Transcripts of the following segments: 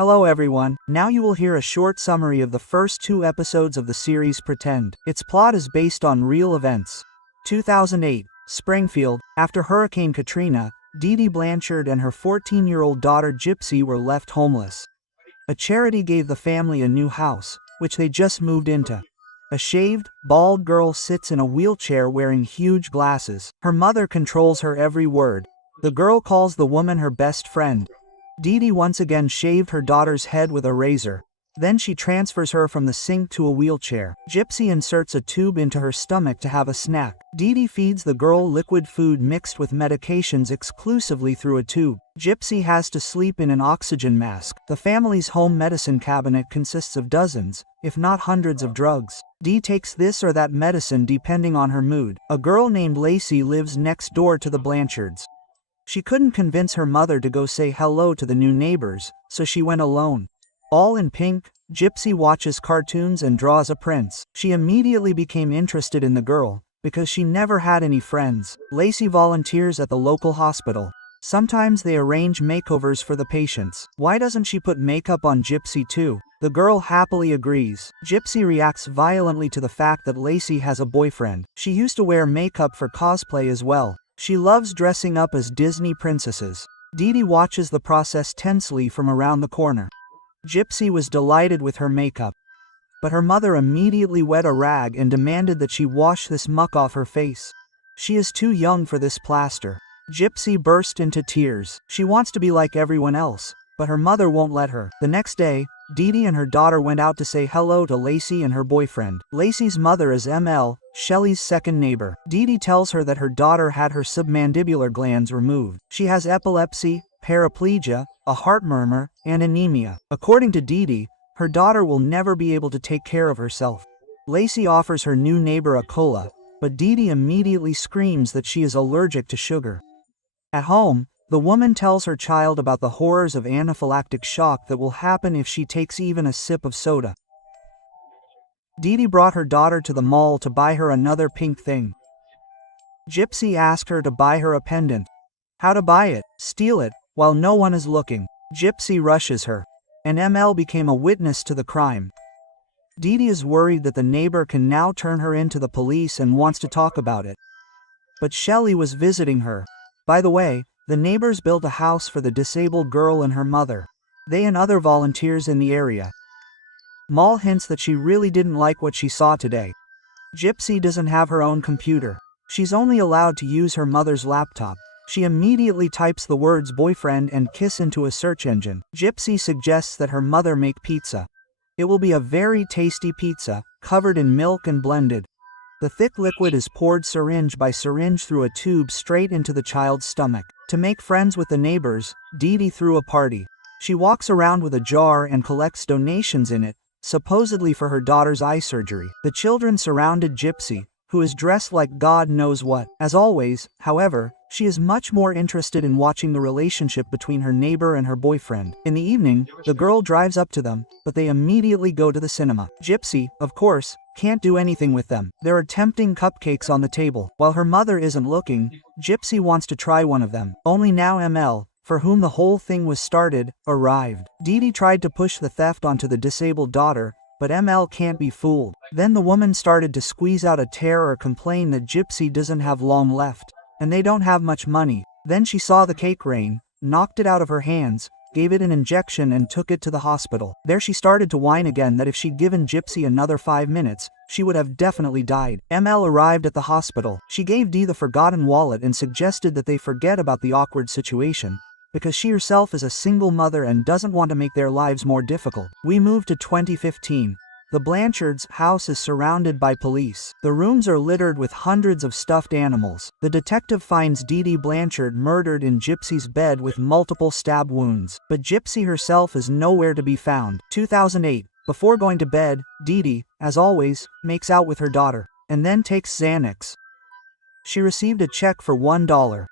Hello everyone, now you will hear a short summary of the first 2 episodes of the series Pretend. Its plot is based on real events. 2008, Springfield. After Hurricane Katrina, Dee Dee Blanchard and her 14-year-old daughter Gypsy were left homeless. A charity gave the family a new house, which they just moved into. A shaved, bald girl sits in a wheelchair wearing huge glasses. Her mother controls her every word. The girl calls the woman her best friend. Dee Dee once again shaved her daughter's head with a razor. Then she transfers her from the sink to a wheelchair. Gypsy inserts a tube into her stomach to have a snack. Dee Dee feeds the girl liquid food mixed with medications exclusively through a tube. Gypsy has to sleep in an oxygen mask. The family's home medicine cabinet consists of dozens, if not hundreds of drugs. Dee takes this or that medicine depending on her mood. A girl named Lacey lives next door to the Blanchards. She couldn't convince her mother to go say hello to the new neighbors, so she went alone. All in pink, Gypsy watches cartoons and draws a prince. She immediately became interested in the girl, because she never had any friends. Lacey volunteers at the local hospital. Sometimes they arrange makeovers for the patients. Why doesn't she put makeup on Gypsy too? The girl happily agrees. Gypsy reacts violently to the fact that Lacey has a boyfriend. She used to wear makeup for cosplay as well. She loves dressing up as Disney princesses. Dee Dee watches the process tensely from around the corner. Gypsy was delighted with her makeup. But her mother immediately wet a rag and demanded that she wash this muck off her face. She is too young for this plaster. Gypsy burst into tears. She wants to be like everyone else, but her mother won't let her. The next day, Dee Dee and her daughter went out to say hello to Lacey and her boyfriend. Lacey's mother is ML, Shelley's second neighbor. Dee Dee tells her that her daughter had her submandibular glands removed. She has epilepsy, paraplegia, a heart murmur, and anemia. According to Dee Dee, her daughter will never be able to take care of herself. Lacey offers her new neighbor a cola, but Dee Dee immediately screams that she is allergic to sugar. At home, the woman tells her child about the horrors of anaphylactic shock that will happen if she takes even a sip of soda. Dee Dee brought her daughter to the mall to buy her another pink thing. Gypsy asked her to buy her a pendant. How to buy it? Steal it, while no one is looking. Gypsy rushes her, and ML became a witness to the crime. Dee Dee is worried that the neighbor can now turn her into the police and wants to talk about it. But Shelley was visiting her. By the way, the neighbors built a house for the disabled girl and her mother. They and other volunteers in the area. Mal hints that she really didn't like what she saw today. Gypsy doesn't have her own computer. She's only allowed to use her mother's laptop. She immediately types the words boyfriend and kiss into a search engine. Gypsy suggests that her mother make pizza. It will be a very tasty pizza, covered in milk and blended. The thick liquid is poured syringe by syringe through a tube straight into the child's stomach. To make friends with the neighbors, Dee Dee threw a party. She walks around with a jar and collects donations in it, supposedly for her daughter's eye surgery. The children surrounded Gypsy, who is dressed like God knows what. As always, however, she is much more interested in watching the relationship between her neighbor and her boyfriend. In the evening, the girl drives up to them, but they immediately go to the cinema. Gypsy, of course, can't do anything with them. There are tempting cupcakes on the table. While her mother isn't looking, Gypsy wants to try one of them. Only now ML, for whom the whole thing was started, arrived. Dee Dee tried to push the theft onto the disabled daughter, but ML can't be fooled. Then the woman started to squeeze out a tear or complain that Gypsy doesn't have long left, and they don't have much money. Then she saw the cake rain, knocked it out of her hands, gave it an injection and took it to the hospital. There she started to whine again that if she'd given Gypsy another 5 minutes, she would have definitely died. ML arrived at the hospital. She gave Dee the forgotten wallet and suggested that they forget about the awkward situation, because she herself is a single mother and doesn't want to make their lives more difficult. We move to 2015. The Blanchards' house is surrounded by police. The rooms are littered with hundreds of stuffed animals. The detective finds Dee Dee Blanchard murdered in Gypsy's bed with multiple stab wounds, but Gypsy herself is nowhere to be found. 2008. Before going to bed, Dee Dee, as always, makes out with her daughter, and then takes Xanax. She received a check for $1.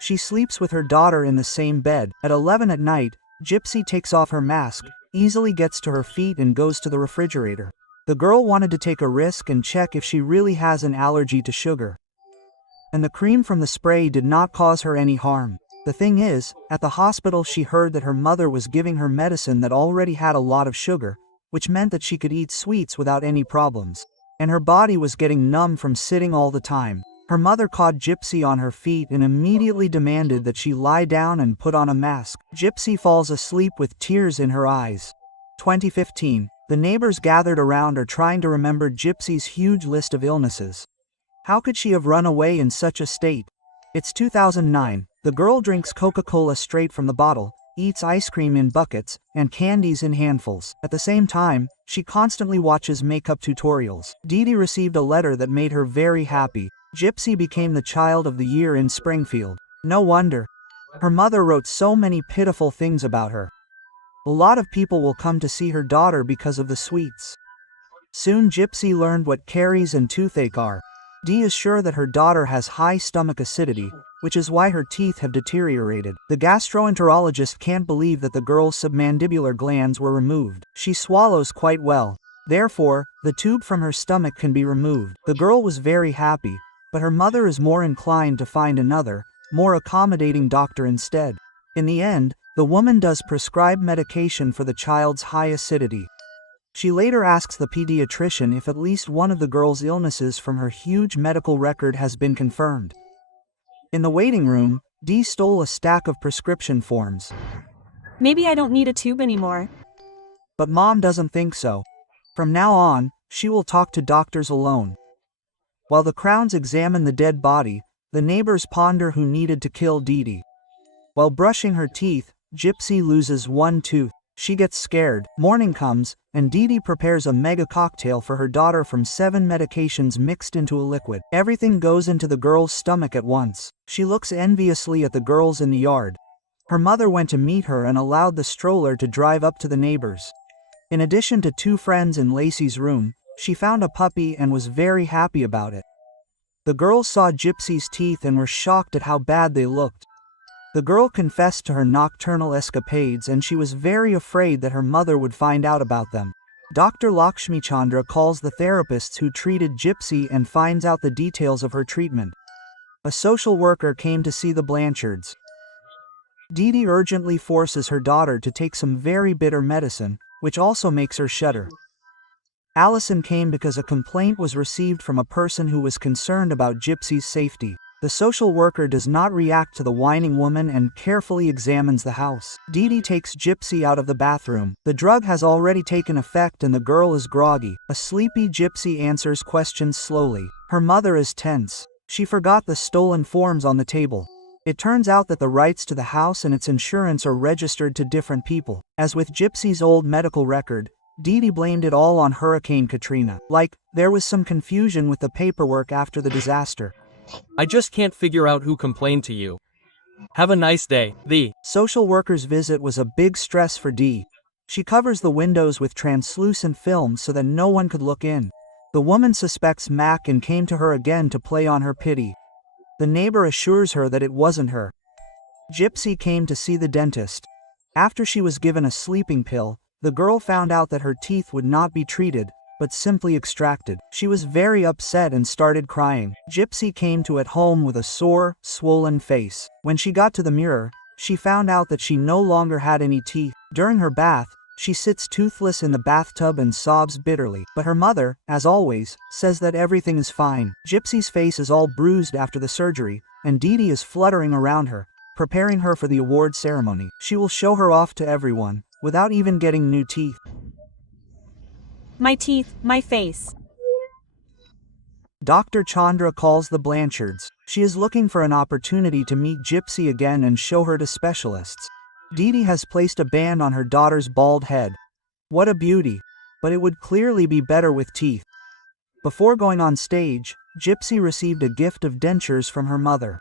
She sleeps with her daughter in the same bed. At 11 at night, Gypsy takes off her mask, easily gets to her feet and goes to the refrigerator. The girl wanted to take a risk and check if she really has an allergy to sugar. And the cream from the spray did not cause her any harm. The thing is, at the hospital she heard that her mother was giving her medicine that already had a lot of sugar, which meant that she could eat sweets without any problems. And her body was getting numb from sitting all the time. Her mother caught Gypsy on her feet and immediately demanded that she lie down and put on a mask. Gypsy falls asleep with tears in her eyes. 2015. The neighbors gathered around her trying to remember Gypsy's huge list of illnesses. How could she have run away in such a state? It's 2009. The girl drinks Coca-Cola straight from the bottle, eats ice cream in buckets, and candies in handfuls. At the same time, she constantly watches makeup tutorials. Dee Dee received a letter that made her very happy. Gypsy became the child of the year in Springfield. No wonder. Her mother wrote so many pitiful things about her. A lot of people will come to see her daughter because of the sweets. Soon Gypsy learned what caries and toothache are. Dee is sure that her daughter has high stomach acidity, which is why her teeth have deteriorated. The gastroenterologist can't believe that the girl's submandibular glands were removed. She swallows quite well. Therefore, the tube from her stomach can be removed. The girl was very happy, but her mother is more inclined to find another, more accommodating doctor instead. In the end, the woman does prescribe medication for the child's high acidity. She later asks the pediatrician if at least one of the girl's illnesses from her huge medical record has been confirmed. In the waiting room, Dee stole a stack of prescription forms. Maybe I don't need a tube anymore. But Mom doesn't think so. From now on, she will talk to doctors alone. While the Crowns examine the dead body, the neighbors ponder who needed to kill Dee Dee. While brushing her teeth, Gypsy loses one tooth. She gets scared. Morning comes, and Dee Dee prepares a mega cocktail for her daughter from 7 medications mixed into a liquid. Everything goes into the girl's stomach at once. She looks enviously at the girls in the yard. Her mother went to meet her and allowed the stroller to drive up to the neighbors. In addition to 2 friends in Lacey's room, she found a puppy and was very happy about it. The girls saw Gypsy's teeth and were shocked at how bad they looked. The girl confessed to her nocturnal escapades and she was very afraid that her mother would find out about them. Dr. Lakshmichandra calls the therapists who treated Gypsy and finds out the details of her treatment. A social worker came to see the Blanchards. Dee Dee urgently forces her daughter to take some very bitter medicine, which also makes her shudder. Allison came because a complaint was received from a person who was concerned about Gypsy's safety. The social worker does not react to the whining woman and carefully examines the house. Dee Dee takes Gypsy out of the bathroom. The drug has already taken effect and the girl is groggy. A sleepy Gypsy answers questions slowly. Her mother is tense. She forgot the stolen forms on the table. It turns out that the rights to the house and its insurance are registered to different people. As with Gypsy's old medical record, Dee Dee blamed it all on Hurricane Katrina. There was some confusion with the paperwork after the disaster. I just can't figure out who complained to you. Have a nice day. The social worker's visit was a big stress for Dee. She covers the windows with translucent film so that no one could look in. The woman suspects Mac and came to her again to play on her pity. The neighbor assures her that it wasn't her. Gypsy came to see the dentist. After she was given a sleeping pill, the girl found out that her teeth would not be treated, but simply extracted. She was very upset and started crying. Gypsy came to at home with a sore, swollen face. When she got to the mirror, she found out that she no longer had any teeth. During her bath, she sits toothless in the bathtub and sobs bitterly. But her mother, as always, says that everything is fine. Gypsy's face is all bruised after the surgery, and Dee Dee is fluttering around her, preparing her for the award ceremony. She will show her off to everyone, without even getting new teeth. My teeth, my face. Dr. Chandra calls the Blanchards. She is looking for an opportunity to meet Gypsy again and show her to specialists. Dee Dee has placed a band on her daughter's bald head. What a beauty! But it would clearly be better with teeth. Before going on stage, Gypsy received a gift of dentures from her mother.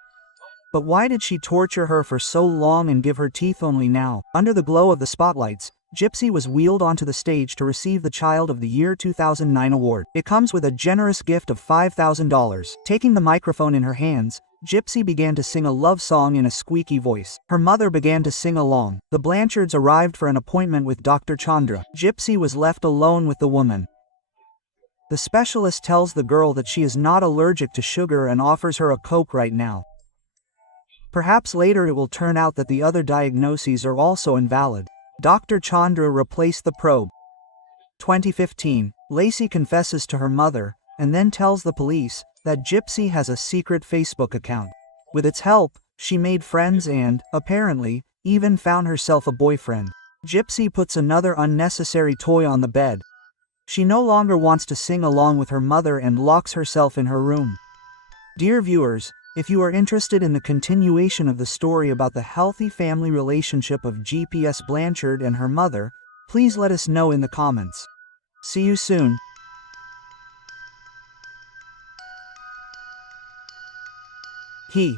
But why did she torture her for so long and give her teeth only now? Under the glow of the spotlights, Gypsy was wheeled onto the stage to receive the Child of the Year 2009 award. It comes with a generous gift of $5,000. Taking the microphone in her hands, Gypsy began to sing a love song in a squeaky voice. Her mother began to sing along. The Blanchards arrived for an appointment with Dr. Chandra. Gypsy was left alone with the woman. The specialist tells the girl that she is not allergic to sugar and offers her a Coke right now. Perhaps later it will turn out that the other diagnoses are also invalid. Dr. Chandra replaced the probe. 2015, Lacey confesses to her mother, and then tells the police, that Gypsy has a secret Facebook account. With its help, she made friends and, apparently, even found herself a boyfriend. Gypsy puts another unnecessary toy on the bed. She no longer wants to sing along with her mother and locks herself in her room. Dear viewers, if you are interested in the continuation of the story about the healthy family relationship of GPS Blanchard and her mother, please let us know in the comments. See you soon. He